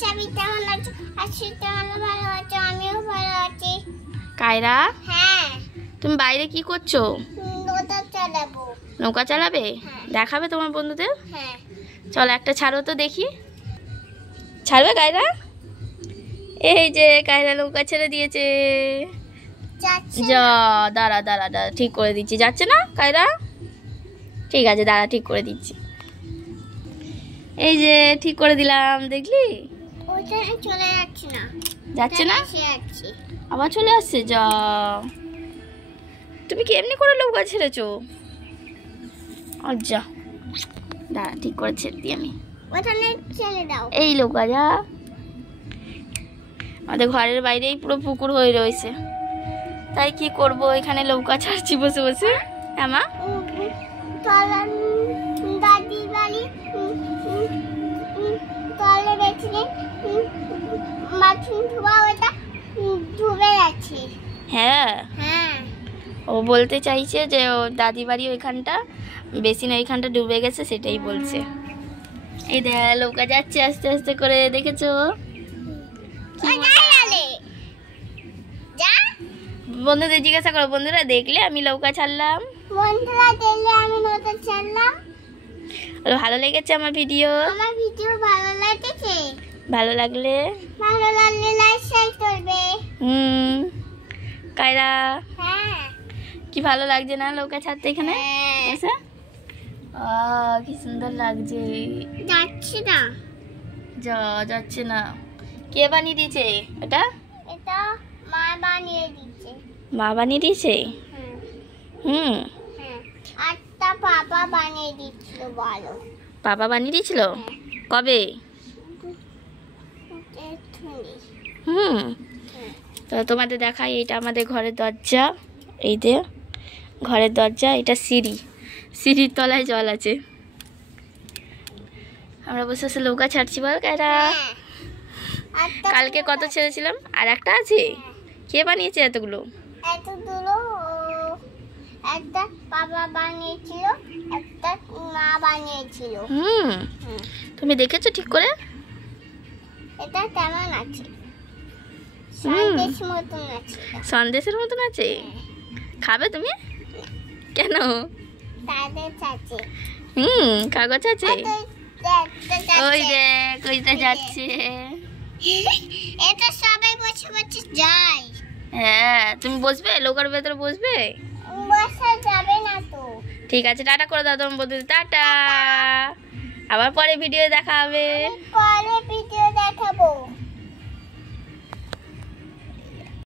সবাই কেমন আছো? আছি কেমন ভালো আছো? আমিও ভালো আছি। কায়রা, হ্যাঁ, তুমি বাইরে কি করছো? নৌকা চালাবো। নৌকা চালাবে? হ্যাঁ। দেখাবে তোমার বন্ধুদের? হ্যাঁ, চলো একটা ছাড়ো তো দেখি। ছাড়বে কায়রা? এই যে কায়রা নৌকা ছেড়ে দিয়েছে। যাচ্ছে যা, দাঁড়া দাঁড়া দাঁড়া, ঠিক করে দিচ্ছি। যাচ্ছে না কায়রা? ঠিক আছে, দাঁড়া, ঠিক করে দিচ্ছি। এই যে ঠিক করে দিলাম, দেখলি? ওখানে চলে যাচ্ছে না। যাচ্ছে না? এসে যাচ্ছে। আবার চলে আসছে। যা, তুমি কি এমনি করে নৌকা ছেড়েছো? যা, দাঁড়া, ঠিক করে ছেড়ে দিই আমি। ওখানে ছেড়ে দাও। এই নৌকা যা, আমাদের ঘরের বাইরেই পুরো পুকুর হয়ে রয়েছে, তাই কি করব, এখানে নৌকা ছাড়ছি বসে বসে। হ্যাঁ মা? চলেন দাদি বাড়ি তলে বেছিলেন মাছুন ধোয়া ওটা ডুবে যাচ্ছে। হ্যাঁ, হ্যাঁ, ও বলতে চাইছে যে ও দাদি বাড়ি ওইখানটা বেসিন ওইখানটা ডুবে গেছে, সেটাই বলছে। এই দেখ নৌকা যাচ্ছে আস্তে আস্তে করে, দেখেছো? যা বন্ধুদের জিজ্ঞাসা করো, বন্ধুরা দেখলে আমি নৌকা ছাড়লাম? বন্ধুরা দেখলে আমি নৌকা ছাড়লাম। ভালো লেগেছে আমার ভিডিও? আমার ভিডিও ভালো লাগছে? ভালো লাগলে লাইক শেয়ার করবে। কায়রা, হ্যাঁ, কি ভালো লাগছে না নৌকা ছাড়তে এখানে এসে? কি সুন্দর লাগছে। যাচ্ছে না। যা, যাচ্ছে না। কে বানিয়ে দিয়েছে এটা? এটা মা বানিয়ে দিচ্ছে। মা বানিয়ে দিয়েছে? হ্যাঁ, আর তা পাপা বানিয়ে দিচ্ছিল। বলো, বাবা বানিয়ে দিয়েছিল? কবে? তো তোমাদের দেখাই, এটা আমাদের ঘরের দরজা। এই যে ঘরের দরজা, এটা সিঁড়ি, সিঁড়ির তলায় জল আছে। আমরা বসে বসে নৌকা ছাড়ছি। বল কায়রা, কালকে কত ছেড়েছিলাম? আর একটা আছে? কে বানিয়েছে এতগুলো? এতগুলো একটা বাবা বানিয়েছিল, একটা মা বানিয়েছিল। তুমি দেখেছো ঠিক করে? এটা কেমন আছে? সন্দেশ মতন আছে। সন্দেশের মতন আছে? খাবে তুমি? কেন? তাদের আছে। কাগজ আছে। ওই দেখ, ওইটা যাচ্ছে। এটা সবাই বসে বসে যায়। হ্যাঁ, তুমি বসবে? নৌকার ভেতরে বসবে? বসা যাবে না তো। ঠিক আছে, টাটা করে দাও তোমার বন্ধুদের। টাটা, আবার পরে ভিডিও দেখা হবে। পরে